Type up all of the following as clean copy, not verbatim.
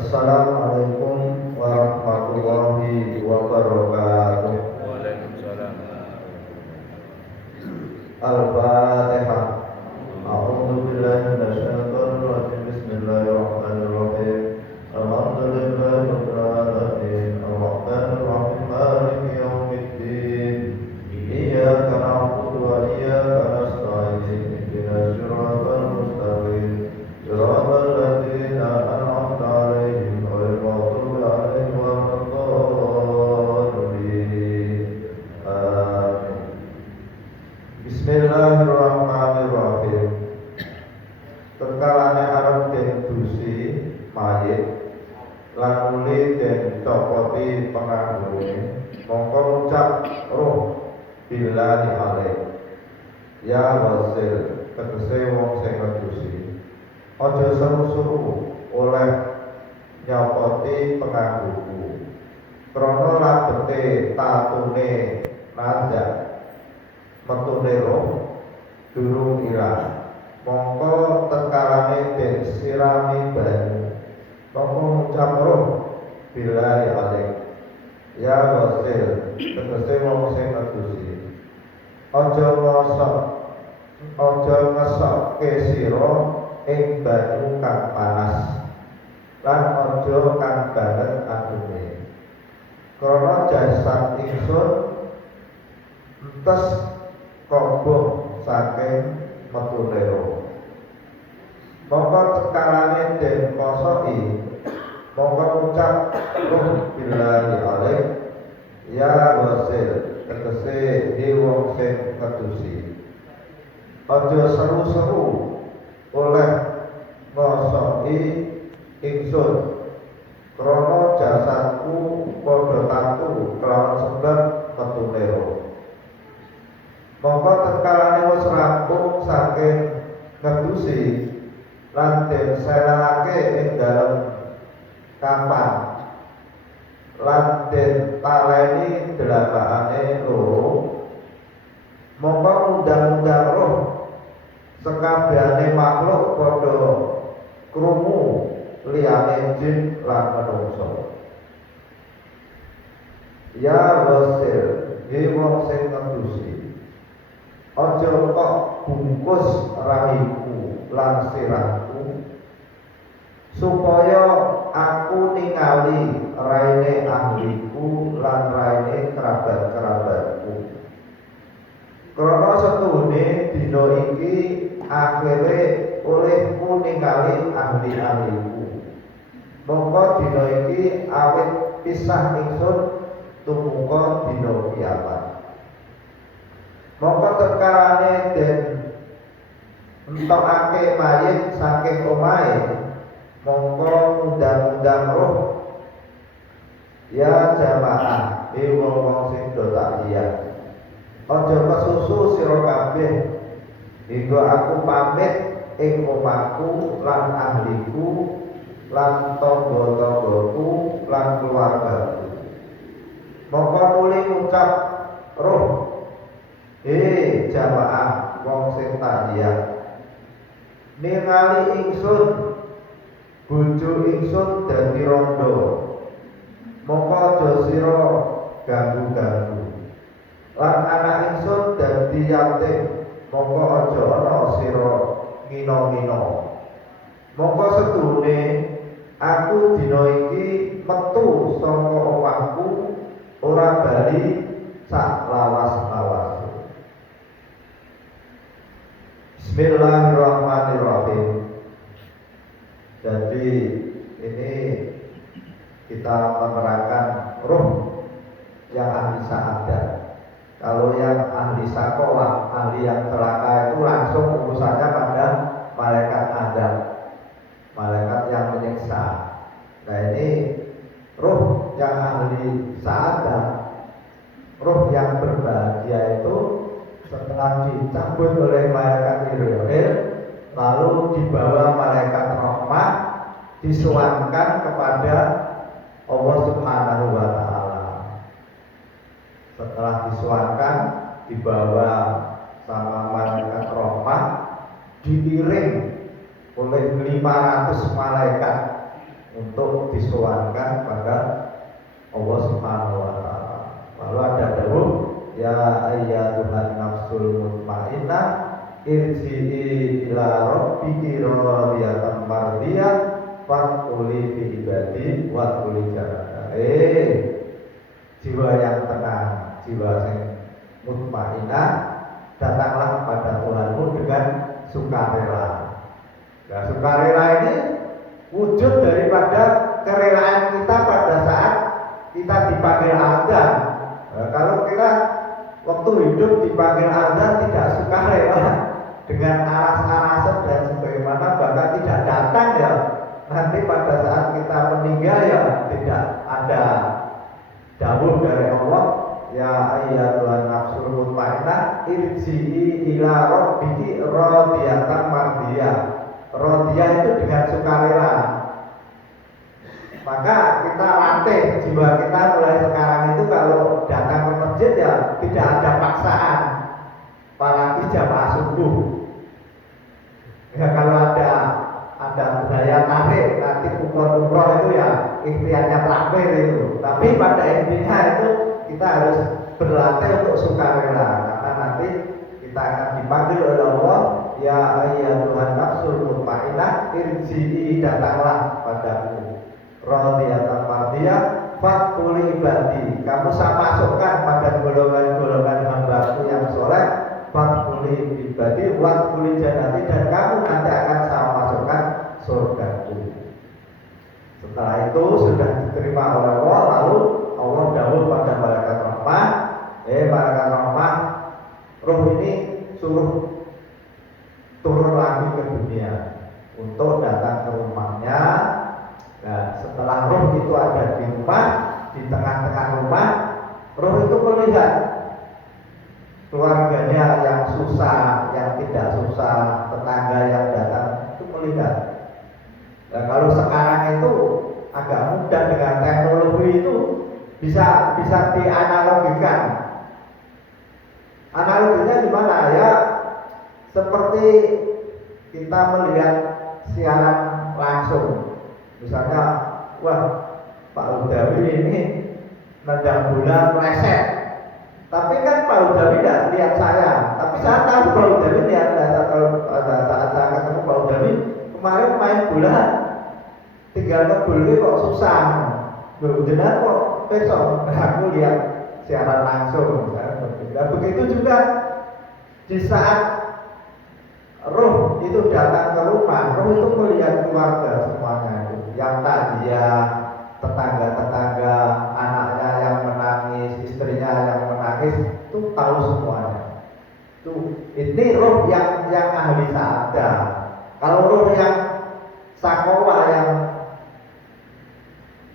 Assalamualaikum warahmatullahi wabarakatuh. Waalaikumsalam. Al-Fatihah. A'udzu billahi minasyaitonir rajim. Bismillahirrahmanirrahim. Alhamdulillahirabbil alamin. Arrahmanir rahim. Maliki yaumiddin. Iyyaka na'budu wa iyyaka nasta'in. Ihdinas siratal mustaqim. Siratal ladzina an'amta 'alaihim ghairil maghdubi 'alaihim waladdallin. Amin. Bismillahirrahmanirrahim. Tekalane arep den dusi mayit lan nuli den copoti penganggone, mongko ucap roh billahi alaih. Ya wasil, tegese wong sing ngedusi. Aja seru-seru oleh nyopoti pengangguku. Krana labete tatune najak metune roh durung irah, mongko tekalane den sirami banyu, mongko ngucap roh billahi alaih. Ya wasil, tegese wong sing ngedusi. Aja ngesokke sira ing banyu kang panas, lan aja kang banget adune. Krana jasad ingsun entes koboh saking metune roh. Mongko tekalane den kosoki, mongko ucap roh billahi alaih. Ya wasil, tegese wong sing ngedusi. Aja seru-seru oleh ngosoki ingsun, krana jasadku padha tatu kelawan sebab metune roh. Mongko tekalane wis rampung saking ngedusi lan den selahake ing dalem kapan lan den taleni delapakane loro, mongko undang-undang roh sekabehane makhluk padha krungu liyane jin lan manungsa. Ya wasil, wong sing ngedusi. Aja kok bungkus rahiku lan sirahku, supaya aku ningali raine ahliku lan raine kerabat-kerabatku. Krana setuhune dina iki akhire olehku ningali ahli-ahliku. Mongko dina iki awit pisah ingsun tumungka dina kiamat. Mongko tekalane den entokake mayit saking omahe, mongko undang-undang roh. Ya jamaah, wong sing do takziah, aja kesusu sira kabeh hingga aku pamit ing omahku lan ahliku lan tangga-tanggaku lan keluargaku. Mongko muli ngucap roh, jamaah wong sing takziah, ningali ingsun bojo ingsun dadi rondo, mongko aja sira ganggu-ganggu. Lan anak ingsun dadi yatim, mongko aja ana sira ngina-ngina. Mongko sedurunge aku dina iki metu saka omahku ora bali sak lawas-lawas. Bismillahirrahmanirrahim. Jadi ini kita menerangkan roh yang ahli sa'adat. Kalau yang ahli sakolah, ahli yang celaka itu langsung urusannya pada malaikat azab, malaikat yang menyiksa. Nah ini roh yang ahli sa'adat, roh yang berbahagia itu setelah dicabut oleh malaikat Jibril, lalu dibawa malaikat rahmat, disuangkan kepada Allah Subhanahu wa Ta'ala. Setelah disuangkan, dibawa sama malaikat rahmat, diiring oleh 500 malaikat untuk disowankan pada Allah Subhanahu wa taala. Lalu ada dawuh, ya ayyatuhan nafsul mutmainnah irji'i ila rabbiki radiyatan mardiyah fadkhuli fi ibadi wadkhuli jannah. Jiwa yang tenang, jiwa yang mutmainnah, datanglah kepada Tuhanmu dengan sukarela. Nah, sukarela ini wujud daripada kerelaan kita pada saat kita dipanggil azan. Nah, kalau kita waktu hidup dipanggil azan tidak sukarela dengan aras-arasan dan sebagaimana, bahkan tidak datang ya. Nanti pada saat kita meninggal ya tidak ada dawuh dari Allah, ya ayyatuhan nafsul mutmainnah irji'i ila rabbiki radiyatan mardiyah. Radiyah itu dengan sukarela. Maka kita latih jiwa kita mulai sekarang itu kalau datang ke masjid ya tidak ada paksaan, apalagi jamaah subuh. Ya kalau ada budaya tarik nanti umroh itu ya ikhtiarnya takbir itu. Tapi pada intinya itu kita harus berlatih untuk sukarela, karena nanti kita akan dipanggil oleh Allah, ya ayyatuhan nafsul mutmainnah irji'i, datanglah padaku radiyatan mardiyah fadkhuli ibadi, kamu saya masukkan pada golongan-golongan hambaku yang soleh, fadkhuli ibadi wadkhuli jannati, dan kamu nanti akan saya masukkan surgaku. Setelah itu sudah diterima oleh Allah, lalu Allah dawuh pada malaikat rahmah, malaikat rahmah, roh ini suruh turun lagi ke dunia untuk datang ke rumahnya. Nah, setelah roh itu ada di rumah, di tengah-tengah rumah, roh itu melihat keluarganya yang susah, yang tidak susah, tetangga yang datang itu melihat. Nah, kalau sekarang itu agak mudah dengan teknologi itu bisa dianalogikan. Analoginya gimana ya? Seperti kita melihat siaran langsung. Misalnya, wah Pak Udawi ini nendang bola meleset. Tapi kan Pak Udawi tidak lihat saya. Tapi saya tahu Pak Udawi lihat saya. Kalau saat saya ketemu Pak Udawi kemarin main bola, tinggal ngebulnya kok susah. Benar kok besok aku lihat siaran langsung. Nah, begitu juga di saat roh itu datang ke rumah, roh itu melihat keluarga semuanya itu, yang takziah, tetangga-tetangga, anaknya yang menangis, istrinya yang menangis, itu tahu semuanya. Ini roh yang ahli saada. Kalau roh yang sakowa, yang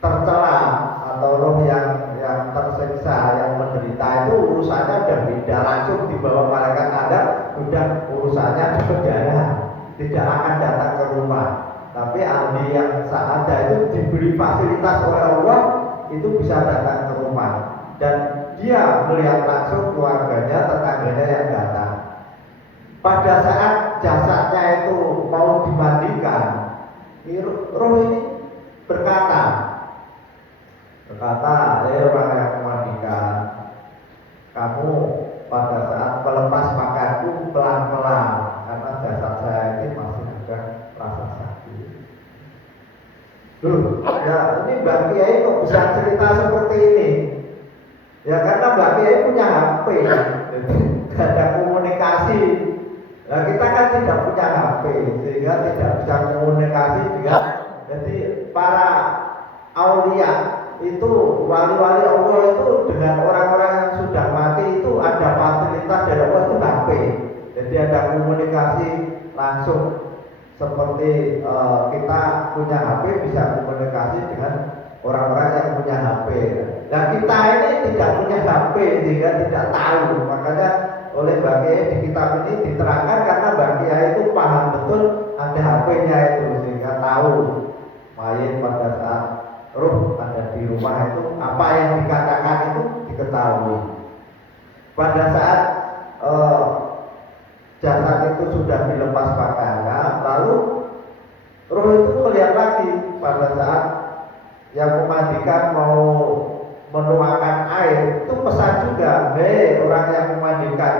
tercela, atau roh yang tersiksa, yang menderita, itu urusannya udah beda, langsung dibawa malaikat ada, udah urusannya di penjara, tidak akan datang ke rumah. Tapi ahli yang saada itu diberi fasilitas oleh Allah, itu bisa datang ke rumah dan dia melihat langsung keluarganya, tetangganya yang datang. Pada saat jasadnya itu mau dimandikan, roh ini berkata, orang yang memandikan, kamu pada saat melepas pakaianku pelan-pelan, karena jasad saya ini masih ada rasa sakit. Ya ini Mbak Kiai kok bisa cerita seperti ini? Ya karena Mbak Kiai punya HP, jadi tidak ada komunikasi. Nah kita kan tidak punya HP, sehingga tidak bisa komunikasi dengan. Jadi para aulia itu, wali-wali Allah itu dengan orang-orang yang sudah mati itu ada fasilitas dari Allah itu HP. Jadi ada komunikasi langsung, seperti kita punya HP bisa komunikasi dengan orang-orang yang punya HP. Nah kita ini tidak punya HP sehingga tidak tahu. Makanya oleh Mbak Kiai di kitab ini diterangkan, karena Mbak Kiai itu paham betul ada HP-nya itu, sehingga tahu mayit pada saat roh ada di rumah itu apa yang dikatakan itu diketahui. Pada saat jasad itu sudah dilepas pakaiannya, lalu Roh itu melihat lagi pada saat yang memandikan mau menuangkan air, itu pesan juga, hei orang yang memandikan,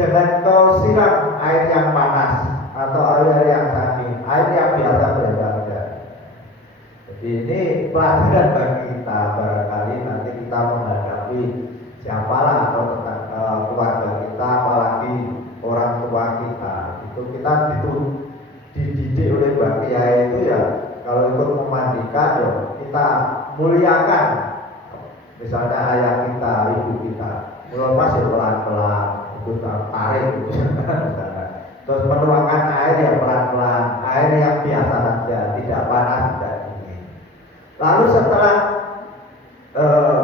jangan kau siram air yang panas atau air yang dingin, air yang biasa saja. Jadi ini pelajaran bagi kita, barangkali nanti kita menghadapi siapalah atau tentang keluarga kita, apalagi orang tua kita, itu kita dididik oleh Mbak Kiai itu ya, kalau ikut memandikan ya kita muliakan, misalnya ayah kita, ibu kita, melepas ya pelan-pelan, itu tarik terus menuangkan air ya pelan-pelan, air yang biasa saja, tidak panas, tidak dingin. Lalu setelah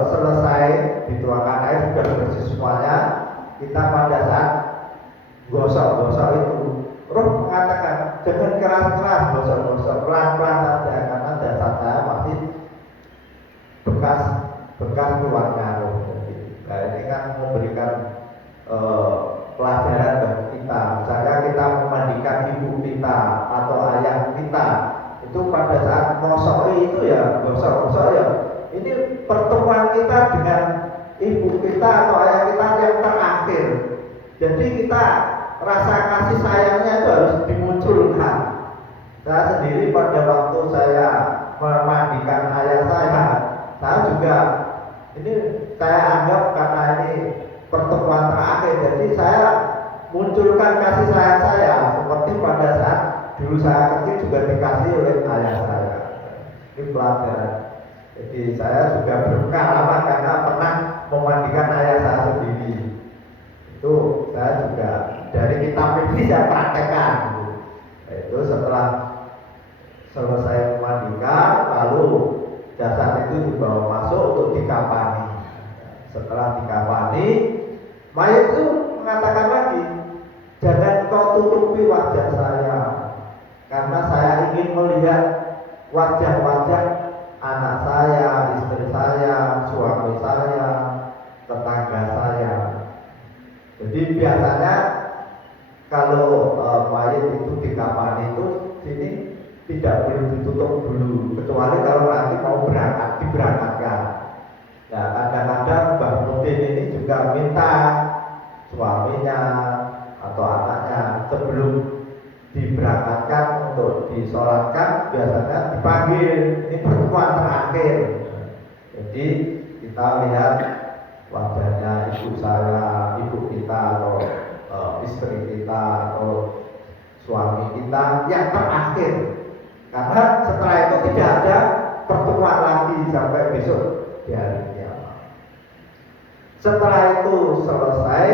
selesai dituangkan air, sudah bersih semuanya, kita pada saat gosok-gosok itu, Roh mengatakan jangan keras-keras, gosok-gosok, pelan-pelan saja, karena jasad saya masih bekas keluarga roh. Nah, ini kan memberikan pelajaran bagi kita. Misalnya kita memandikan ibu kita atau ayah kita, itu pada saat ngosok itu ya, gosok-gosok ya, ini pertemuan kita dengan ibu kita atau ayah kita yang terakhir. Jadi kita rasa kasih sayangnya itu harus dimunculkan. Saya sendiri pada waktu saya memandikan ayah saya juga ini saya anggap karena ini pertemuan terakhir, jadi saya munculkan kasih sayang saya seperti pada saat dulu saya kecil juga dikasih oleh ayah saya. Ini pelajaran. Jadi saya juga berpengalaman karena pernah memandikan ayah saya sendiri. Itu saya juga dari kitab ini saya praktekkan. Itu setelah selesai memandikan, lalu jasad itu dibawa masuk untuk dikafani. Setelah dikafani, mayat itu mengatakan lagi, jangan kau tutupi wajah saya, karena saya ingin melihat wajah-wajah anak saya, istri saya, suami saya, tetangga saya. Jadi biasanya kalau mayat itu dikafani itu sini tidak boleh ditutup dulu, kecuali kalau nanti mau diberangkatkan. Ya kadang-kadang Mbah Mudin ini juga minta suaminya atau anaknya sebelum diberangkatkan untuk disolatkan biasanya dipanggil, ini pertemuan terakhir. Jadi kita lihat wajahnya ibu saya, ibu kita atau istri kita atau suami kita yang terakhir, karena setelah itu tidak ada pertemuan lagi sampai besok di hari kiamat. Setelah itu selesai,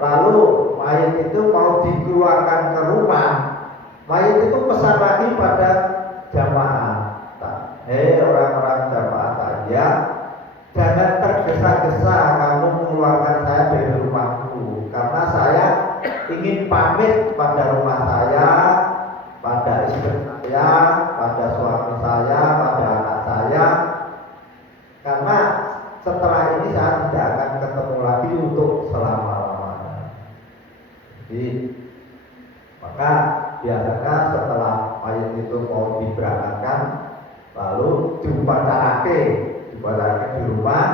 lalu mayat itu mau dikeluarkan ke rumah, mayat itu pesan lagi pada jamaah, hei orang-orang jamaah saja, jangan tergesa-gesa kamu mengeluarkan saya dari rumahku, karena saya ingin pamit pada rumah saya, pada istri saya, pada suami saya, pada anak saya, karena setelah ini saya tidak akan ketemu lagi untuk selama-lamanya. Jadi maka biasanya setelah mayat itu mau diberangkatkan, lalu diupacarake di rumah.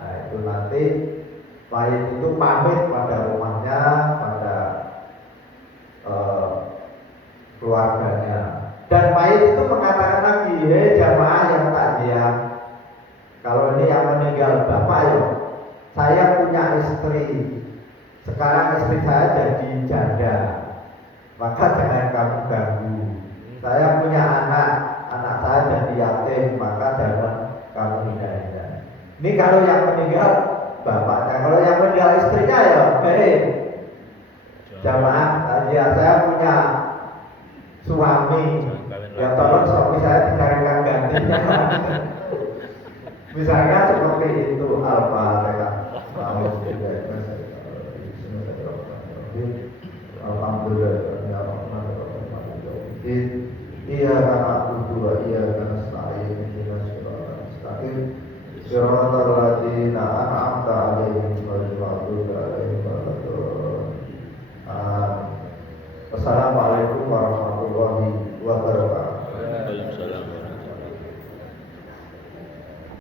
Nah itu nanti mayat itu pamit pada rumahnya, pada keluarganya. Dan mayat itu mengatakan lagi, hei jamaah yang takziah, kalau ini yang meninggal bapak ya, saya punya istri, sekarang istri saya jadi janda, maka jangan kamu ganggu. Saya punya anak saya jadi yatim, maka jangan kamu hina-hina. Ini kalau yang meninggal bapaknya, kalau yang meninggal istrinya ya, hei jamaah takziah, saya punya suami, ya tolong suami saya dicarikan gantinya. Misalnya seperti itu. Al-Fatihah. Alhamdulillah. Iya karena wa iya karena nasta'in ihdinas siratal mustaqim siratal ladzina an'amta 'alaihim ghairil maghdubi 'alaihim waladdallin. Wassalamualaikum warahmatullahi wabarakatuh.